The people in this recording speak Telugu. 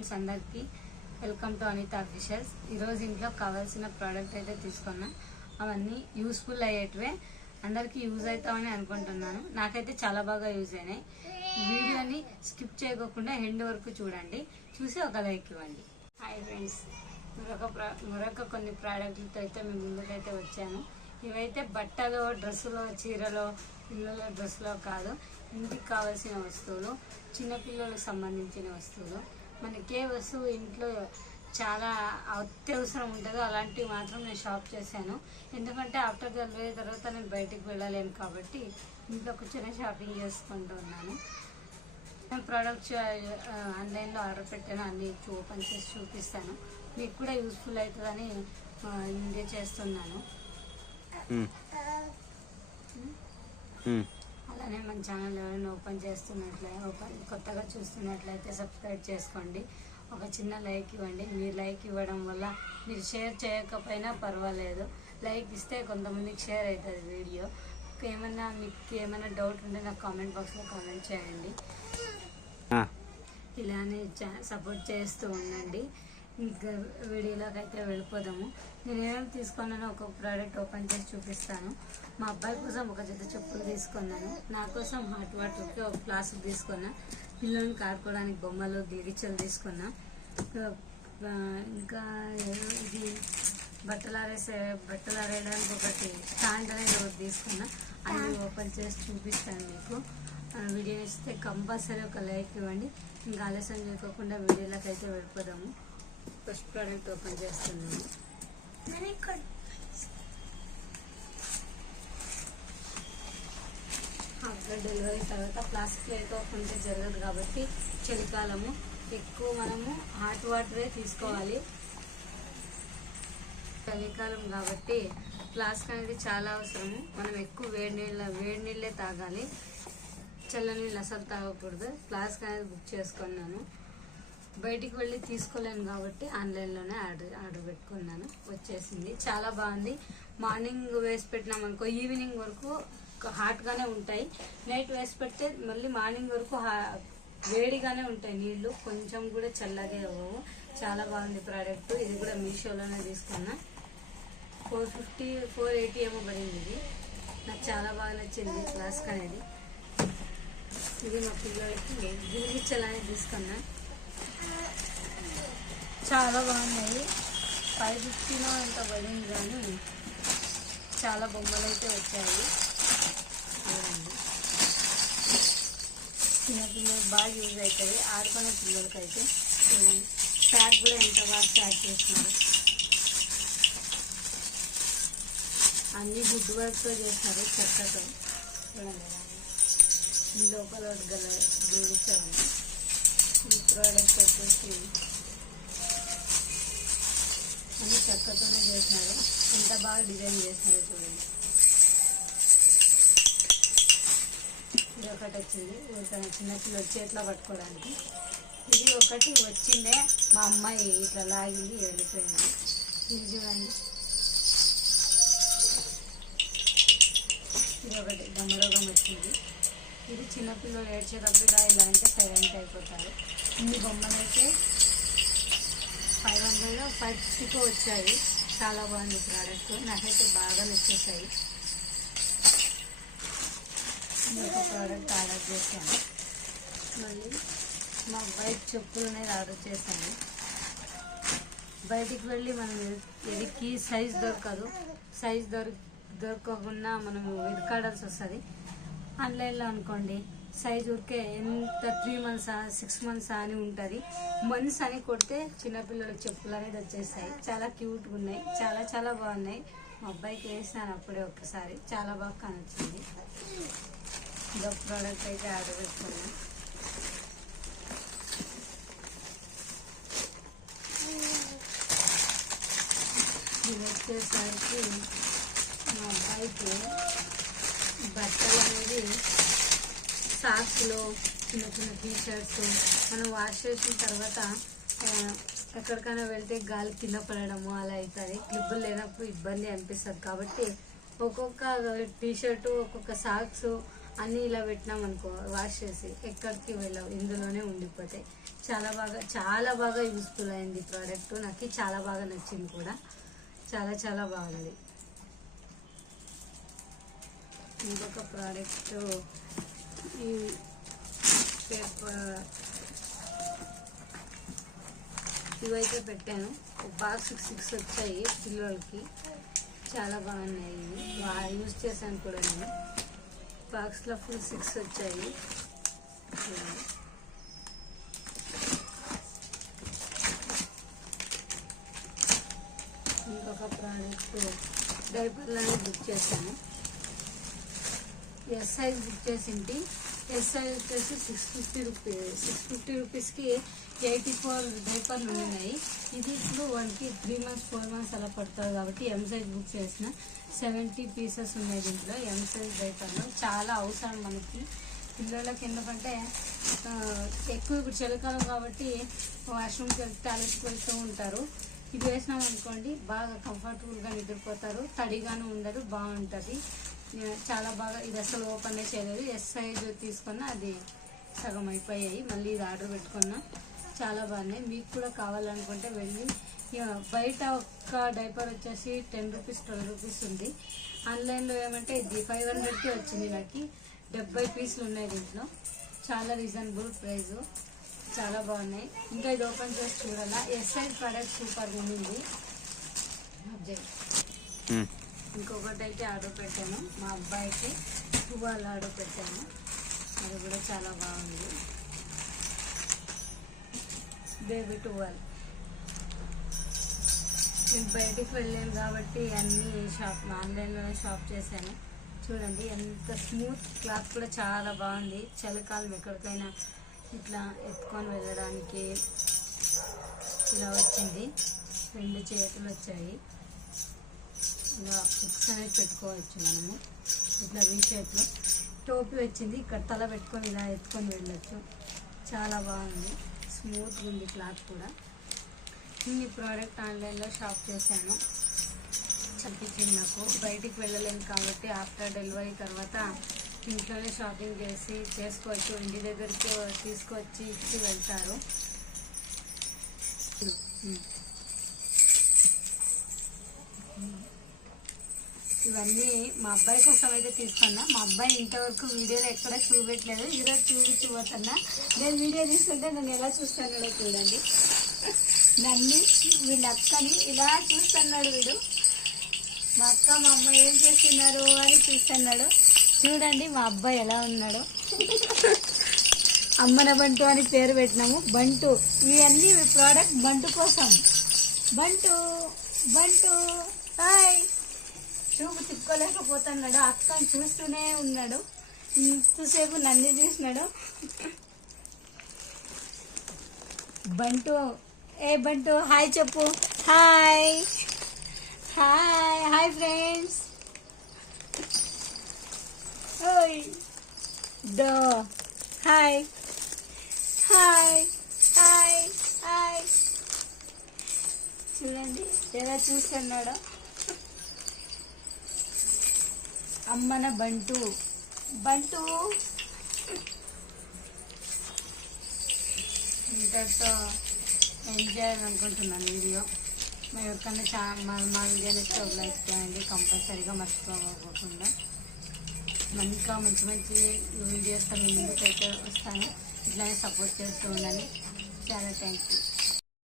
ఫ్రెండ్స్ అందరికీ వెల్కమ్ టు అనిత ఆఫీషియల్స్. ఈరోజు ఇంట్లో కావాల్సిన ప్రోడక్ట్ అయితే తీసుకున్నా. అవన్నీ యూస్ఫుల్ అయ్యేటివే, అందరికీ యూజ్ అవుతామని అనుకుంటున్నాను. నాకైతే చాలా బాగా యూజ్ అయినాయి. వీడియోని స్కిప్ చేయకుండా ఎండ్ వరకు చూడండి, చూసి ఒక లైక్ ఇవ్వండి. హాయ్ ఫ్రెండ్స్, మరొక కొన్ని ప్రోడక్ట్లతో అయితే మీ ముందుకైతే వచ్చాను. ఇవైతే బట్టలు, డ్రెస్సులో, చీరలో, పిల్లల డ్రెస్సులో కాదు, ఇంటికి కావాల్సిన వస్తువులు, చిన్నపిల్లలకు సంబంధించిన వస్తువులు. మనకి ఏ వస్తువు ఇంట్లో చాలా అత్యవసరం ఉంటుందో అలాంటివి మాత్రం నేను షాప్ చేశాను. ఎందుకంటే ఆఫ్టర్ డెలివరీ తర్వాత నేను బయటికి వెళ్ళలేను కాబట్టి ఇంట్లో కూర్చొని షాపింగ్ చేసుకుంటూ ఉన్నాను. నేను ప్రోడక్ట్స్ ఆన్లైన్లో ఆర్డర్ పెట్టాను, అన్ని ఓపెన్ చేసి చూపిస్తాను. మీకు కూడా యూస్ఫుల్ అవుతుందని ఇండియా చేస్తున్నాను. అలానే మన ఛానల్ ఎవరైనా కొత్తగా చూస్తున్నట్లయితే సబ్స్క్రైబ్ చేసుకోండి. ఒక చిన్న లైక్ ఇవ్వండి. మీరు లైక్ ఇవ్వడం వల్ల, మీరు షేర్ చేయకపోయినా పర్వాలేదు, లైక్ ఇస్తే కొంతమందికి షేర్ అవుతుంది వీడియో. మీకు ఏమైనా డౌట్ ఉంటే నాకు కామెంట్ బాక్స్లో కామెంట్ చేయండి. ఇలానే సపోర్ట్ చేస్తూ ఉండండి. ఇంకా వీడియోలోకి అయితే వెళ్ళిపోదాము. నేను ఏమేమి తీసుకున్నానో ఒక్కొక్క ప్రోడక్ట్ ఓపెన్ చేసి చూపిస్తాను. మా అబ్బాయి కోసం ఒక జత చెప్పులు తీసుకున్నాను. నా కోసం హాట్ వాటర్కి ఒక ప్లాస్టిక్ తీసుకున్నా. పిల్లల్ని కాడుకోవడానికి బొమ్మలు, గిరిచలు తీసుకున్నా. ఇంకా ఇది బట్టలు ఆరేయడానికి ఒకటి స్టాండ్ అనేది ఒకటి తీసుకున్నా. అన్ని ఓపెన్ చేసి చూపిస్తాను మీకు. వీడియో ఇస్తే కంపల్సరీ ఒక లైక్ ఇవ్వండి. ఇంకా ఆలస్యం చేయకుండా వీడియోలోకి అయితే వెళ్ళిపోదాము. ఫస్ట్ ప్రోడక్ట్ ఓపెన్ చేస్తున్నాము. ఆఫ్టర్ డెలివరీ తర్వాత ప్లాస్టిక్ అయితే ఉంటే జరగదు కాబట్టి చలికాలము ఎక్కువ మనము హాట్ వాటరే తీసుకోవాలి. చలికాలం కాబట్టి ప్లాస్టిక్ అనేది చాలా అవసరము. మనం ఎక్కువ వేడి నీళ్ళే తాగాలి, చల్ల నీళ్ళు అసలు తాగకూడదు. ప్లాస్టిక్ అనేది బుక్ చేసుకున్నాను. బయటికి వెళ్ళి తీసుకోలేను కాబట్టి ఆన్లైన్లోనే ఆర్డర్ పెట్టుకున్నాను. వచ్చేసింది, చాలా బాగుంది. మార్నింగ్ వేసి పెట్టినామనుకో ఈవినింగ్ వరకు హాట్గానే ఉంటాయి. నైట్ వేసి పెడితే మళ్ళీ మార్నింగ్ వరకు వేడిగానే ఉంటాయి నీళ్లు, కొంచెం కూడా చల్లగా అవ్వవు. చాలా బాగుంది ప్రోడక్ట్. ఇది కూడా మీషోలోనే తీసుకున్నా. 480 ఏమో పడింది. ఇది నాకు చాలా బాగా నచ్చింది ప్లాస్టిక్ అనేది. ఇది మా పిల్లలకి గిరిగిచ్చలని తీసుకున్నా. చాలా బాగున్నాయి. 550 ఎంత పడింది కానీ చాలా బొమ్మలు అయితే వచ్చాయి. చిన్నపిల్లలు బాగా యూజ్ అవుతుంది, ఆడుకునే పిల్లలకైతే. చూడండి, ప్యాక్ కూడా ఎంత బాగా ప్యాక్ చేస్తున్నారు. అన్ని గుడ్ వర్క్తో చేస్తారు, చెక్కతో. చూడండి, లోపల గీయించాము. ఈ ప్రోడక్ట్ వచ్చేసి అన్ని చెక్కతోనే చేసినారు. ఎంత బాగా డిజైన్ చేసినారు చూడండి. ఇది ఒకటి వచ్చింది చిన్నపిల్లలు చేతిలో పట్టుకోవడానికి. ఇది ఒకటి వచ్చిందే, మా అమ్మాయి ఇట్లా లాగింది వెళ్ళిపోయింది. ఇది చూడండి, ఇది ఒకటి దమ్మరోగం వచ్చింది. ఇది చిన్నపిల్లలు ఏడ్చేటప్పుడు ఇలా అంటే సైలెంట్ అయిపోతారు. ఇన్ని బొమ్మలు అయితే 500 550 వచ్చాయి. చాలా బాగుంది ప్రోడక్ట్, నాకైతే బాగా నచ్చేసాయి. ఇంకొక ప్రోడక్ట్ ఆర్డర్ చేశాను. మళ్ళీ మా అబ్బాయికి చెప్పులు అనేది ఆర్డర్ చేశాను. బయటికి వెళ్ళి మనం ఎదికి సైజ్ దొరకదు, సైజ్ దొరకకుండా మనం వెతకాడాల్సి వస్తుంది. ఆన్లైన్లో అనుకోండి సైజ్ ఊరికే ఎంత 3 months 6 months అని ఉంటుంది. మంత్స్ అని కొడితే చిన్నపిల్లలకి చెప్పులు అనేది వచ్చేస్తాయి. చాలా క్యూట్గా ఉన్నాయి, చాలా చాలా బాగున్నాయి. మా అబ్బాయికి వేసినాను అప్పుడే ఒకసారి, చాలా బాగా కనొచ్చింది. ఇదొక ప్రోడక్ట్ అయితే ఆర్డర్ పెట్టుకున్నాను. ఇది వచ్చేసరికి మా అబ్బాయికి బట్టలు అనేది సాక్స్లో, చిన్న చిన్న టీషర్ట్స్ మనం వాష్ చేసిన తర్వాత ఎక్కడికైనా వెళ్తే గాలి కింద పడడము అలా అవుతుంది. క్లిప్పులు లేనప్పుడు ఇబ్బంది అనిపిస్తుంది కాబట్టి ఒక్కొక్క టీషర్టు, ఒక్కొక్క సాక్స్ అన్నీ ఇలా పెట్టినాం అనుకో వాష్ చేసి ఎక్కడికి వెళ్ళావు, ఇందులోనే ఉండిపోతాయి. చాలా బాగా యూస్ఫుల్ అయింది ప్రోడక్ట్. నాకు చాలా బాగా నచ్చింది కూడా, చాలా బాగుంది. ఇంకొక ప్రోడక్ట్ ఈ పేపర్ ఇవైతే పెట్టాను. ఒక బాక్స్ 6 వచ్చాయి పిల్లలకి, చాలా బాగున్నాయి. యూజ్ చేశాను కూడా నేను. బాక్స్లో ఫుల్ 6 వచ్చాయి. ఇంకొక ప్రోడక్ట్ డైపర్లను బుక్ చేశాను. ఎస్ సైజ్ బుక్ చేసింటి. ఎస్ సైజ్ వచ్చేసి 650 రూపీస్కి 84 డైపర్లు ఉన్నాయి. ఇది ఇప్పుడు 1కి 3 months 4 months అలా పడుతుంది కాబట్టి ఎం సైజ్ బుక్ చేసిన. 70 pieces ఉన్నాయి దీంట్లో. ఎం సైజ్ డైపర్లు చాలా అవసరం మనకి పిల్లలకి. ఎందుకంటే ఎక్కువ ఇప్పుడు చలికాలం కాబట్టి వాష్రూమ్కి వెళ్తే టాయిలెట్కి వెళ్తూ ఉంటారు. ఇది వేసినాం అనుకోండి బాగా కంఫర్టబుల్గా నిద్రపోతారు, తడిగాను ఉండదు, బాగుంటుంది. చాలా బాగా. ఇది అసలు ఓపెన్ చేయలేదు. ఎస్ సైజ్ తీసుకున్నా అది సగం అయిపోయాయి. మళ్ళీ ఇది ఆర్డర్ పెట్టుకున్నా. చాలా బాగున్నాయి. మీకు కూడా కావాలనుకుంటే వెళ్ళి, బయట ఒక్క డైపర్ వచ్చేసి 10 రూపీస్ 12 రూపీస్ ఉంది. ఆన్లైన్లో ఏమంటే ఇది 500కి వచ్చింది. నాకు 70 పీసులు ఉన్నాయి దీంట్లో. చాలా రీజనబుల్ ప్రైస్, చాలా బాగున్నాయి. ఇంకా ఇది ఓపెన్ చేసి చూడాలా. ఎస్ సైజ్ ప్రోడక్ట్ సూపర్గా ఉంది. ఇంకొకటి అయితే ఆర్డర్ పెట్టాను, మా అబ్బాయికి టువాల్ ఆర్డర్ పెట్టాను. అది కూడా చాలా బాగుంది. Baby twelve. నేను బయటికి వెళ్ళాను కాబట్టి అన్నీ ఆన్లైన్లోనే షాప్ చేశాను. చూడండి ఎంత స్మూత్ క్లాత్ కూడా చాలా బాగుంది. చలికాలం ఎక్కడికైనా ఇట్లా ఎత్తుకొని వెళ్ళడానికి ఇలా వచ్చింది. 2 చేతులు వచ్చాయి. ఇలా బుక్స్ అనేది పెట్టుకోవచ్చు మనము. ఇట్లా వీ షేప్లో టోపీ వచ్చింది. ఇక్కడ తల పెట్టుకొని ఇలా ఎత్తుకొని వెళ్ళచ్చు. చాలా బాగుంది, స్మూత్గా ఉంది క్లాత్ కూడా. ఈ ప్రోడక్ట్ ఆన్లైన్లో షాప్ చేశాను. చనిపించింది నాకు. బయటికి వెళ్ళలేను కాబట్టి ఆఫ్టర్ డెలివరీ తర్వాత ఇంట్లోనే షాపింగ్ చేసుకోవచ్చు. ఇంటి దగ్గరికి తీసుకొచ్చి ఇచ్చి వెళ్తారు. ఇవన్నీ మా అబ్బాయి కోసం అయితే తీసుకున్నా. మా అబ్బాయి ఇంతవరకు వీడియోలో ఎక్కడ చూపెట్టలేదు. ఈరోజు చూపించబోతున్నా. నేను వీడియో తీసుకుంటే నన్ను ఎలా చూస్తున్నాడో చూడండి. నన్ను వీళ్ళ అక్కని ఇలా చూస్తున్నాడు వీడు. మా అక్క మా అమ్మ ఏం చేస్తున్నారు అని చూస్తున్నాడు. చూడండి మా అబ్బాయి ఎలా ఉన్నాడు. అమ్మన బంటు అని పేరు పెట్టినాము. బంటు. ఇవన్నీ ప్రోడక్ట్ బంటు కోసం. బంటు బంటు హాయ్. చూపు తిప్పుకోలేకపోతున్నాడు. అక్కని చూస్తూనే ఉన్నాడు. ఇంతసేపు నన్ను చూసినాడు. బంటు, ఏ బంటు హాయ్ చెప్పు. Hi hi hi friends. ఓయ్ దో హాయ్ హాయ్ హాయ్ హాయ్. చూడండి ఎలా చూస్తున్నాడో. అమ్మన బంటు బంటు. ఇంతటితో ఎంజాయ్ అనుకుంటున్నాను వీడియో. మా ఎవరికన్నా మా వీడియోని ఇస్తే లైక్ చేయండి కంపల్సరీగా, మర్చిపోకుండా. ఇంకా మంచి మంచి వీడియోస్తో మీ ముందుకైతే వస్తాను. ఇట్లానే సపోర్ట్ చేస్తూ ఉండండి. చాలా థ్యాంక్ యూ.